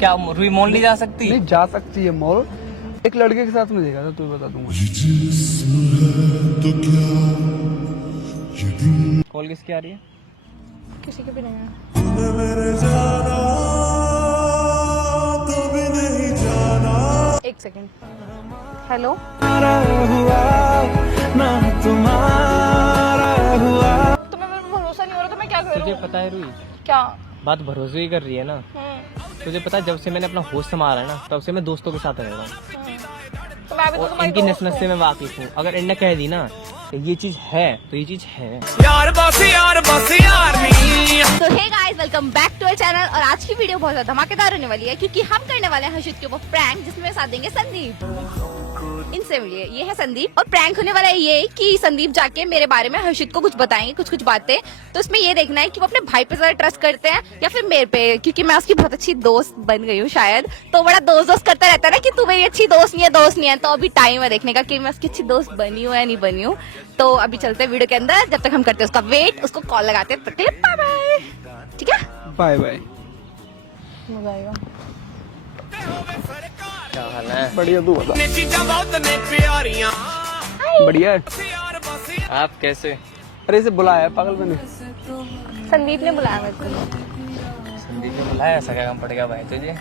क्या रूही मॉल नहीं जा सकती? नहीं जा सकती है मॉल। एक लड़के के साथ में देखा था, तुम्हें बता दूंगा। कॉल किसकी आ रही है? किसी के भी नहीं है। एक सेकेंड। हेलो, तुम्हें मेरे पे भरोसा नहीं हो रहा तो मैं क्या करूं? तुझे पता है रूही, क्या? बात भरोसे ही कर रही है ना। तुझे पता है जब से मैंने अपना होश संभाला है ना, तब से मैं दोस्तों के साथ रह रहा हूँ तो मैं भी तो और तुम्हारी इनकी दोस्त नस से हूँ। मैं वाकिफ हूँ। अगर इनने कह दी ना कि ये चीज है तो ये चीज है। तो hey guys, welcome back to our channel. और आज की वीडियो बहुत ज्यादा धमाकेदार होने वाली है क्योंकि हम करने वाले हैं हर्षित के ऊपर प्रैंक, जिसमें साथ देंगे संदीप। इनसे मिलिए, ये है संदीप। और प्रैंक होने वाला है ये कि संदीप जाके मेरे बारे में हर्षित को कुछ बताएंगे, कुछ बातें। तो इसमें ये देखना है कि वो अपने भाई पे ज्यादा ट्रस्ट करते हैं या फिर मेरे पे, क्योंकि मैं उसकी बहुत अच्छी दोस्त बन गई हूँ शायद। तो बड़ा दोस्त करता रहता है ना कि तू मेरी अच्छी दोस्त नहीं है। तो अभी टाइम है देखने का कि मैं उसकी अच्छी दोस्त बनी हूँ या नहीं बनी हूँ। तो अभी चलते हैं वीडियो के अंदर। जब तक हम करते हैं उसका वेट, उसको कॉल लगाते हैं। Bye bye. ठीक है, बाय बाय। मजा आएगा। क्या हाल है? बढ़िया, तू बता। बढ़िया है। आप कैसे? अरे इसे बुलाया है पागल मैंने। संदीप ने बुलाया मेरे को। संदीप ने बुलाया? ऐसा क्या काम पड़ गया भाई तुझे?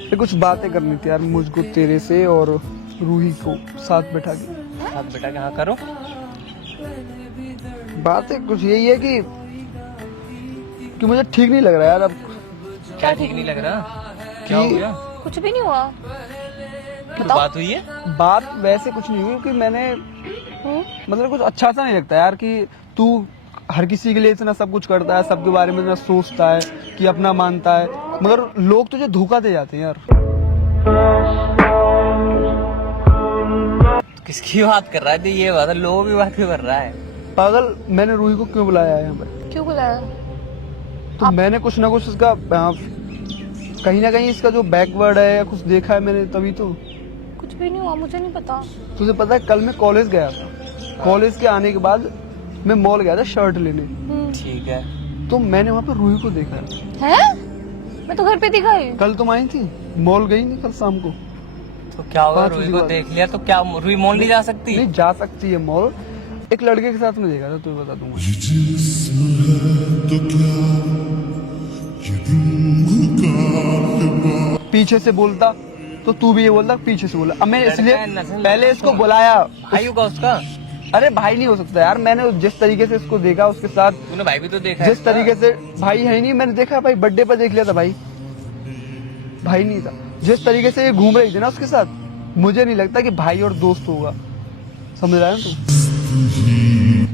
ये कुछ बातें करनी थी यार मुझको तेरे से और रूही को साथ बैठा के। आप बेटा क्या करो? बातें कुछ यही है कि मुझे ठीक नहीं लग रहा यार अब। क्या ठीक नहीं लग रहा? क्या हो गया? कुछ भी नहीं हुआ। कुछ बात हुई है? बात वैसे कुछ नहीं हुई कि मैंने मतलब कुछ अच्छा सा नहीं लगता यार कि तू हर किसी के लिए इतना सब कुछ करता है, सबके बारे में इतना सोचता है कि अपना मानता है, मगर लोग तुझे धोखा दे जाते हैं यार। किसकी बात कर रहा है? ये बात लोगों की बात क्यों कर रहा है? पागल, मैंने रूही को क्यों बुलाया है यहाँ पे? क्यों बुलाया? तो मैंने कुछ ना कुछ इसका कहीं ना कहीं इसका जो बैकवर्ड है या कुछ देखा है मैंने, तभी तो। कुछ भी नहीं हुआ, मुझे नहीं पता। तुझे पता है कल मैं कॉलेज गया था। कॉलेज के आने के बाद मैं मॉल गया था शर्ट लेने। ठीक है। तो मैंने वहाँ पे रूही को देखा है? मैं तो घर पे दिखाई। कल तुम आई थी, मॉल गई नहीं कल शाम को। तो क्या हुआ? 5 रूही बजे को बाद। देख लिया तो क्या रूही मॉल नहीं जा सकती? नहीं जा सकती है मॉल। एक लड़के के साथ में देखा था, तुम्हें बता दूंगा। पीछे से बोलता तो तू भी ये बोलता पीछे से बोला। अब मैं इसलिए पहले इसको बुलाया। भाई होगा उसका? अरे भाई नहीं हो सकता यार, मैंने जिस तरीके से इसको देखा उसके साथ, तूने भाई भी तो देखा है जिस तरीके से भाई है ही नहीं। मैंने देखा भाई, बर्थडे पर देख लिया था भाई नहीं था। जिस तरीके से ये घूम रही थी ना उसके साथ, मुझे नहीं लगता कि भाई और दोस्त होगा। समझ रहा है तू?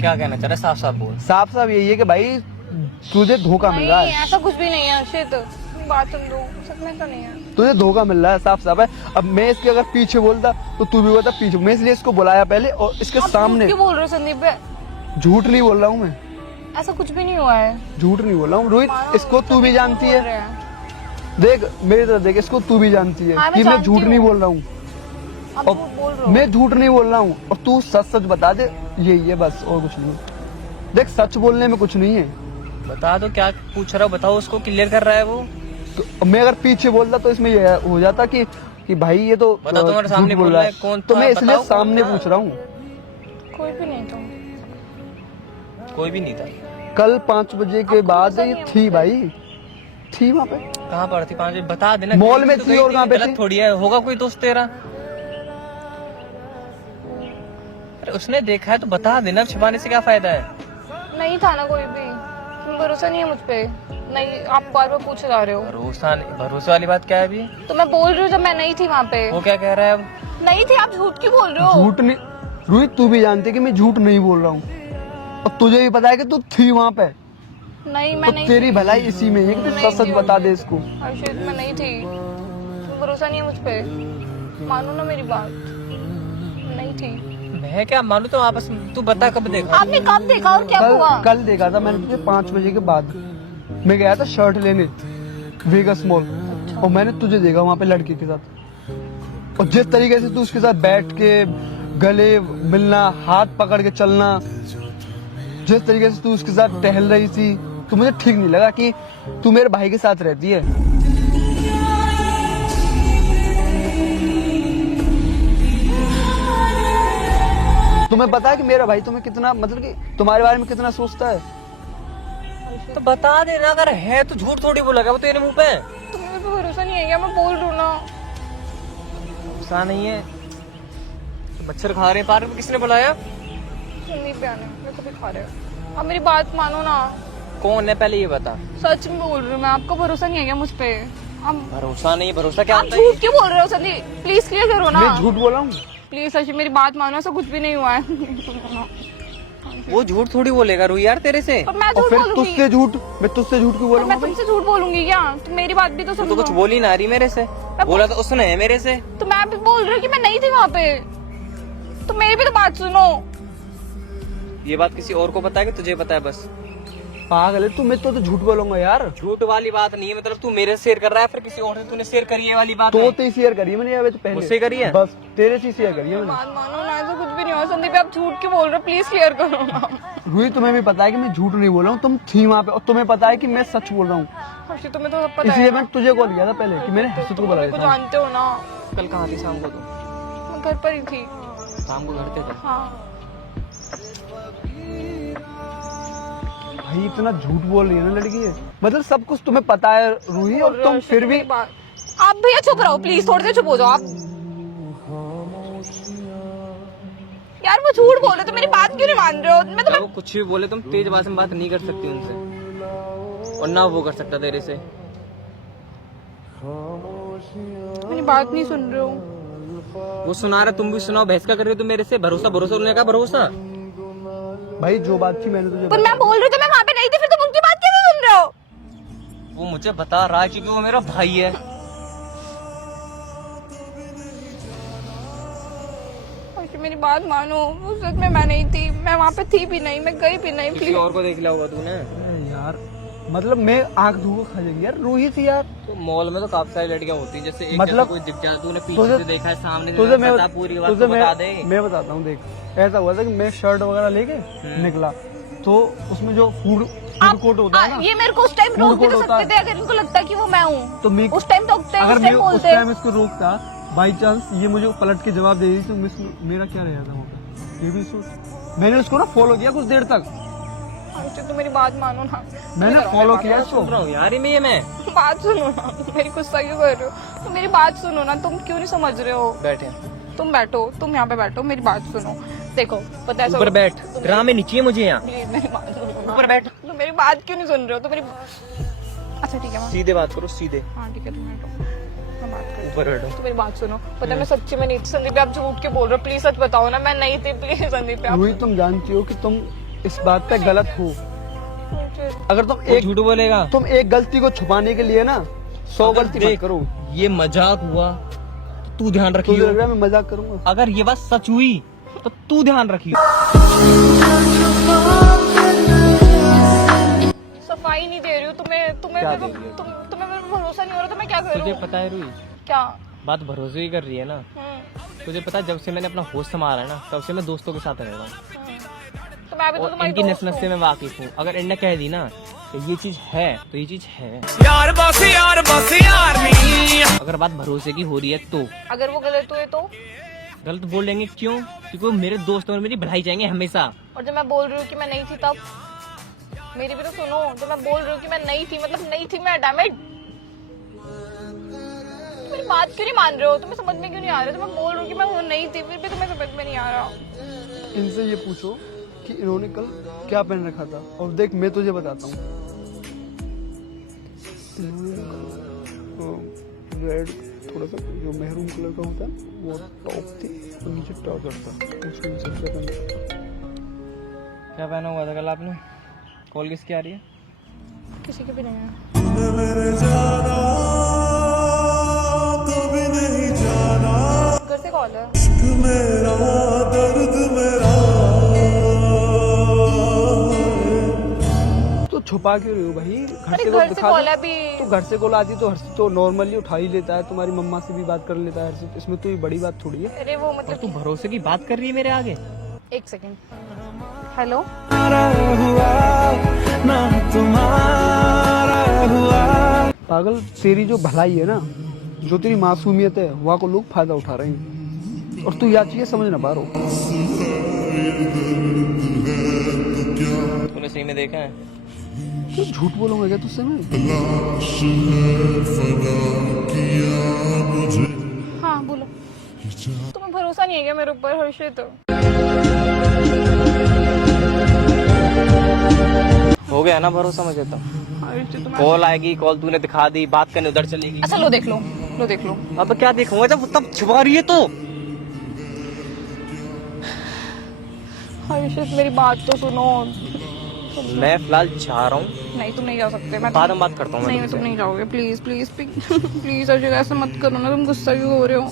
क्या कहना चाह रहा है? साफ साफ बोल। साफ साफ यही है कि भाई तुझे धोखा मिल रहा नहीं, है। ऐसा कुछ भी नहीं है हर्षित। बात सुन लो, सच में तो नहीं है। तुझे धोखा मिल रहा है, साफ साफ है। अब मैं इसके अगर पीछे बोलता तो तू भी बोलता पीछे। मैं इसलिए इसको बुलाया पहले और इसके आप सामने। क्यों बोल रहे हो संदीप? झूठ नहीं बोल रहा हूँ मैं, ऐसा कुछ भी नहीं हुआ है। झूठ नहीं बोल रहा हूँ। रोहित, इसको तू भी जानती बोल रहे है। हैं। देख मेरी तरफ देख, इसको तू भी जानती है हाँ, मैं कि मैं जानती झूठ नहीं हूँ। बोल रहा हूँ। आप और झूठ बोल रहे हो। मैं झूठ नहीं बोल रहा हूँ और तू सच सच बता दे, यही है बस, और कुछ नहीं। देख सच बोलने में कुछ नहीं है। बता दो क्या पूछ रहा हो, बताओ उसको। क्लियर कर रहा है वो। तो मैं अगर पीछे बोलता तो इसमें ये हो जाता कि भाई ये तो बताओ तुम्हारे झूठ सामने बोल बोल रहा रहा है। कौन तो था? मैं इसलिए बताओ कौन सामने था? पूछ रहा हूँ। कोई भी नहीं तो। कोई भी नहीं था। कल 5 बजे के आपको बाद भरोसा ये नहीं है थी मुझ पे? भाई, थी वहाँ पे। कहाँ पर थी? 5 बजे बता देना। मॉल गई में तो थी गई और कहाँ पे गलत थी? थोड़ी है। होगा कोई दोस्त तेरा? अरे उसने देखा है तो बता देना, छिपाने से क्या फायदा है? नहीं था ना कोई भी। भरोसा नहीं है मुझ पे। नहीं, आप बार बार पूछ रहे हो। भरोसे वाली बात क्या है अभी? तो मैं बोल रही हूँ जब मैं नहीं थी वहाँ पे। वो क्या कह रहा है अब? नहीं थी, आप झूठ क्यों बोल रहे हो? झूठ नहीं रोहित, तू भी जानती है कि मैं झूठ नहीं बोल रहा हूँ और तुझे भी पता है कि तू थी वहाँ पे। नहीं, मैं तो नहीं तेरी थी। भलाई इसी में है कि तू नहीं सच सच थी बता दे इसको। हर्षित, मैं नहीं थी। भरोसा नहीं है मुझ पे। मानो ना मेरी बात। नहीं थी। मैं क्या मानू? तो आपस में तू बता कब देखा? आपने कब देखा और क्या हुआ? कल देखा था मैंने तुझे 5 बजे के बाद। मैं गया था शर्ट लेने वेगस मॉल और मैंने तुझे देखा वहाँ पे लड़की के साथ। और जिस तरीके से तू उसके साथ बैठ के गले मिलना, हाथ पकड़ के चलना, जिस तरीके से तू उसके साथ टहल रही थी, तो मुझे ठीक नहीं लगा कि तू मेरे भाई के साथ रहती है। तुम्हें पता है कि मेरा भाई तुम्हें कितना, मतलब कि तुम्हारे बारे में कितना सोचता है? तो बता देना, अगर है तो झूठ थोड़ी बोलेगा वो तेरे मुंह पे। तुम्हें मेरे पे भरोसा नहीं है क्या? मैं बोल रही हूँ ना। गुस्सा नहीं है तो मच्छर खा रहे हैं पार्क में, किसने बुलाया? संदीप भैया ने, मेरे को भी खा रहे हो। अब मेरी बात मानो ना। कौन है पहले ये बता। सच में बोल रही हूँ मैं, आपको भरोसा नहीं है क्या मुझ पे? भरोसा नहीं, भरोसा क्या आप होता है? झूठ क्यों बोल रहे हो संदीप? प्लीज क्लियर करो ना। मैं झूठ बोला हूँ? प्लीज सच मेरी बात मानो, ऐसा कुछ भी नहीं हुआ है। वो झूठ थोड़ी बोलेगा रूही यार तेरे से। और मैं और झूठ फिर बोलूंगी? तुझसे झूठ, मैं तुझसे झूठ क्यों और बोलूंगा मैं भाई? तुमसे झूठ बोलूंगी क्या? तुम मेरी बात भी तो तू सुनो। तो कुछ बोल ही ना रही मेरे से। बोला तो उसने है मेरे से। तो मैं भी बोल रही हूँ कि मैं नहीं थी वहाँ पे, तो मेरी भी तो बात सुनो। ये बात किसी और को पता है कि तुझे पता है बस? पागल है तू, मैं तो झूठ बोलूंगा यार। झूठ वाली बात नहीं है, मतलब तू मेरे से शेयर कर रहा है फिर किसी और से तूने शेयर करी है वाली बात तो है। ही शेयर करी है मैंने या तो पहले मुझसे करी है? बस तेरे से शेयर करी है मैंने। बात मानो ना, ऐसा कुछ भी नहीं हुआ संदीप। आप झूठ क्यों बोल रहे हो? प्लीज क्लियर करो ना। रूही तुम्हें भी पता है कि मैं झूठ नहीं बोल रहा हूँ, तुम थी वहाँ पे और तुम्हें पता है कि मैं सच बोल रहा हूँ। हर्षित तुम्हें तो सब पता इसलिए है। मैंने तुझे कॉल किया था पहले कि मैंने हर्षित को बुलाया तुम था। जानते हो ना, कल कहाँ थी शाम को? तू मैं घर पर ही थी। शाम को घर पे था? हाँ भाई इतना झूठ बोल रही है ना लड़की है, मतलब सब कुछ तुम्हें पता है रूही, और तुम फिर भी। आप भैया चुप रहो प्लीज, थोड़ी देर चुप हो जाओ आप। यार वो झूठ बोल रहे तो मेरी बात क्यों नहीं मान रहे हो? मैं तो वो कुछ भी बोले तुम तेज आवाज में बात नहीं कर सकती उनसे, और ना वो कर सकता तेरे से। मेरी बात नहीं सुन रहे हो। वो सुना रहा, तुम भी सुनाओ। बहस का कर रहे हो तुम मेरे से? भरोसा भरोसा उन्होंने कहा भरोसा। भाई जो बात थी मैंने तुझे पर मैं बोल रही थी मैं वहाँ पे नहीं थी, फिर तुम उनकी बात कैसे सुन रहे हो? वो मुझे बता रहा है क्योंकि वो मेरा भाई है। हर्षित मेरी बात मानो, उस सच में मैं नहीं थी, मैं वहाँ पे थी भी नहीं, मैं गई भी नहीं। किसी प्लीज और को देख लिया होगा तूने। यार, मतलब मैं आंख धूप खा जाएंगी यार। रूही थी यार। तो मॉल में तो काफी सारी लड़कियां होती हैं, जैसे एक मतलब जैसे कोई दिख जाए, तूने पीछे तुझे- से देखा है, सामने से तुझे बता, पूरी बात तो बता दे। मैं बताता हूँ देख, ऐसा हुआ था कि मैं शर्ट वगैरह लेके निकला, तो उसमें जो फूड कोर्ट होता है ना, ये मेरे को उस टाइम रोक भी कोर्ट तो होता सकते थे अगर इनको लगता कि वो मैं हूँ। तो मैं उस टाइम टोकते, अगर उस मैं टाइम उस बोलते। टाइम इसको रोकता, बाई चांस ये मुझे पलट के जवाब दे दी तो मेरा क्या रहेगा था वहाँ पे? ये भी सोच। मैंने उसको ना फॉलो किया कुछ देर तक। तो मेरी बात मानो ना। मैंने फॉलो किया इसको। सुन रहा हूँ यार ये मैं। बात सुनो ना, मेरी गुस्सा क्यों कर रहे हो? तुम मेरी बात सुनो ना, तुम क्यों नहीं समझ रहे हो? बैठे तुम बैठो, तुम यहाँ पे बैठो, मेरी बात सुनो। देखो पता है ऊपर बैठ, ड्रामे नीचे मुझे यहाँ। प्लीज मेरी बात सुनो। ऊपर बैठ। तुम मेरी बात क्यों नहीं सुन रहे हो? तो मेरी अच्छा ठीक है मैं, सीधे बात करो, सीधे। हाँ ठीक है तुम बैठो, मैं बात करती हूँ। ऊपर बैठो। तो मेरी बात सुनो, पता है मैं सच्ची में नहीं थी संदीप। आप झूठ के बोल रहे हो, प्लीज सच बताओ ना। मैं नहीं थी, प्लीज संदीप आप। रूही तुम जानती हो कि तुम इस बात पे गलत हो। अगर तुम एक झूठ बोलेगा। तुम एक गलती को छुपाने के लिए ना 100 गलती मत देख, करो। ये मजाक हुआ तो तू ध्यान तुझे रखियो। लग रहा है मैं मजाक करूंगा? अगर ये बात सच हुई तो तू ध्यान रखियो। सफाई नहीं दे रही हूँ तुम्हें, तुम्हें क्या मेरे को- दे रही हो? तुम्हें मेरे को भरोसा नहीं हो रहा तो मैं क्या तुझे करूँ? पता है रूही, क्या? बात भरोसे ही कर रही है ना। तुझे पता है जब से मैंने अपना होश संभाला है ना, तब से मैं दोस्तों के साथ रह रहा हूँ, तो मैं भी तो और तुम्हारी इनकी दोस्त नस नस से हूँ। मैं वाकिफ हूँ। अगर इनने कह दी ना कि ये चीज है तो ये चीज है। यार बस नहीं। अगर बात भरोसे की हो रही है तो अगर वो गलत हुए तो? गलत बोल देंगे, क्यों? क्योंकि वो मेरे दोस्त और मेरी भलाई चाहेंगे हमेशा। और जब मैं बोल रही हूँ कि मैं नहीं थी तब? मेरी भी तो सुनो, जब मैं बोल रही हूँ कि मैं नहीं थी, मतलब नहीं थी मैं, डैम इट। मेरी बात क्यों नहीं मान रहे हो? तुम्हें समझ में क्यों नहीं आ रहा? तो मैं बोल रही हूँ कि मैं वो नहीं थी, फिर भी तुम्हें समझ में नहीं आ रहा। इनसे ये पूछो कि इन्होंने कल क्या पहन रखा था, और देख मैं तुझे बताता हूँ। रेड थोड़ा सा जो मेहरून कलर का होता है वो टॉप थी और नीचे ट्राउजर था, उसके नीचे क्या पहन रखा था? क्या पहना हुआ था कल आपने? कॉल किसकी आ रही है? किसी के भी नहीं है। घर से कॉल है। तो छुपा क्यों रही हो भाई? घर अरे से घर से दिखा कॉल दो। है अभी। तो घर से कॉल आती तो हर्षित तो नॉर्मली उठा ही लेता है, तुम्हारी मम्मा से भी बात कर लेता है हर्षित, इसमें तो ये बड़ी बात थोड़ी है। अरे वो और मतलब तू भरोसे की बात कर रही है मेरे आगे? एक सेकंड। हेलो पागल, तेरी जो भलाई है ना, जो तेरी मासूमियत है, वहाँ को लोग फायदा उठा रहे हैं, और तू यह चीजें समझ ना पा रहा हो। तूने सही में देखा है? क्यों झूठ बोलूंगा क्या तुझसे मैं? हाँ बोलो। तुम्हें भरोसा नहीं है क्या मेरे ऊपर हर्षित? हो गया ना भरोसा मुझे तो। कॉल आएगी, कॉल तूने दिखा दी, बात करने उधर चलेगी। अच्छा लो देख लो, लो देख लो। अब क्या देखूंगा जब तब छुपा रही है तो। हर्षित मेरी बात तो सुनो। मैं फिलहाल जा रहा हूँ, नहीं तुम नहीं जा सकते। मैं बाद में बात करता हूँ। नहीं मैं तुम नहीं जाओगे। प्लीज प्लीज प्लीज हर्षित ऐसे मत करो ना, तुम गुस्सा क्यों हो रहे हो?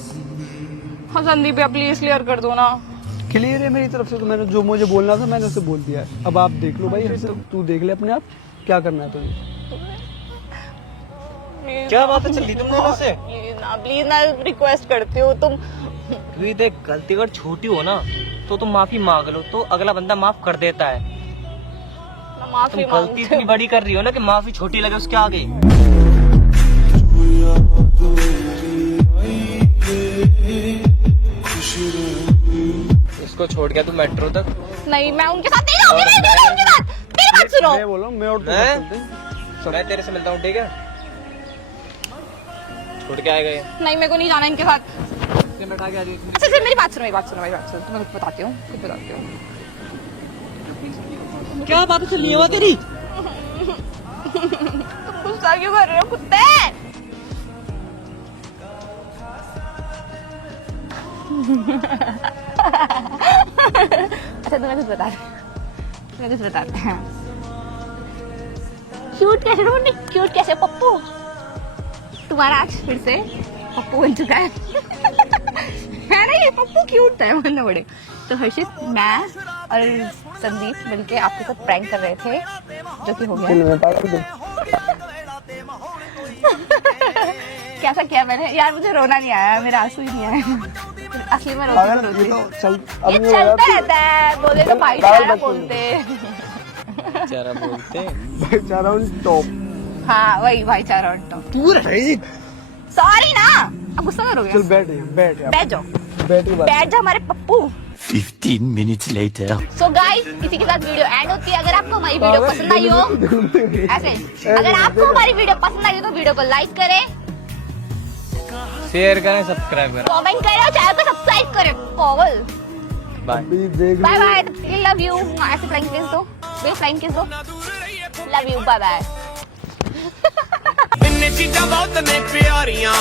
हाँ संदीप भैया प्लीज क्लियर कर दो ना। क्लियर है मेरी तरफ से, तो मैंने जो मुझे बोलना था मैंने उसे बोल दिया है। अब आप देख लो भाई, तू देख ले अपने आप क्या करना है तुझे। क्या बात चल रही तुम दोनों से? प्लीज ना रिक्वेस्ट करती हो तुम। क्योंकि देख गलती अगर छोटी हो ना तो तुम माफी मांग लो तो अगला बंदा माफ कर देता है। मैं माफी तुम गलती इतनी बड़ी कर रही हो ना कि माफी छोटी लगे उसके आगे। इसको छोड़ के तू मेट्रो तक। नहीं मैं उनके साथ नहीं जाऊंगी। नहीं जाऊंगी उनके साथ। मेरी बात सुनो। मैं बोल रहा हूँ, मैं और तू मैं? चलते हैं। मैं तेरे से मिलता हूँ, ठीक है? छोड़ के आएगा ये। नहीं मेरे को नहीं जाना इनके साथ। बैठा के आ जाइए। अच्छा अच्छा मेरी बात सुनो, मेरी बात सुनो, मेरी बात सुनो। तुम्हें कुछ बताती हूँ, कुछ बताती हूँ। क्या बात चल रही है तेरी? तुम गुस्सा क्यों कर रहे हो कुत्ते? अच्छा तुम्हें कुछ बता तुम्हें कुछ बताते हैं। क्यूट कैसे ढूंढ? क्यूट कैसे पप्पू? तुम्हारा आज फिर से पप्पू बन चुका है। है ना, ये पप्पू क्यूट है बनने बड़े। तो हर्षित मैं और संदीप मिलके आपके साथ प्रैंक कर रहे थे, जो कि हो गया। मैं पागल हूँ। कैसा किया मैंने यार? मुझे रोना नहीं आया, मेरा आंसू ही नहीं आया। असली में रोती तो रोती। ये तो चल ये अब चलता रहता है, बोले तो भाईचारा बोलते। बेचारा बोलते बेचारा उन टॉप। हाँ वही भाईचारा और टॉप। तू रही। सॉरी ना, अब गुस्सा करोगे? चल बैठ यहाँ, बैठ यहाँ। बैठ जाओ, बैठ के बात बैठ जाओ हमारे Pappu. 15 minutes later. So guys इसी के साथ वीडियो एंड होती है। अगर आपको हमारी वीडियो पसंद आई हो, ऐसे अगर आपको हमारी वीडियो पसंद आई हो तो वीडियो को लाइक करें, शेयर करें, सब्सक्राइब करें। कमेंट करें और चैनल को सब्सक्राइब करें। पागल। बाय। देख बाय बाय, लव यू। ऐसे फ्लाइंग किस दो, मेरे फ्लाइंग किस दो। Love you, bye bye. इन्ने चीज़ां बहुत ने प्यारियां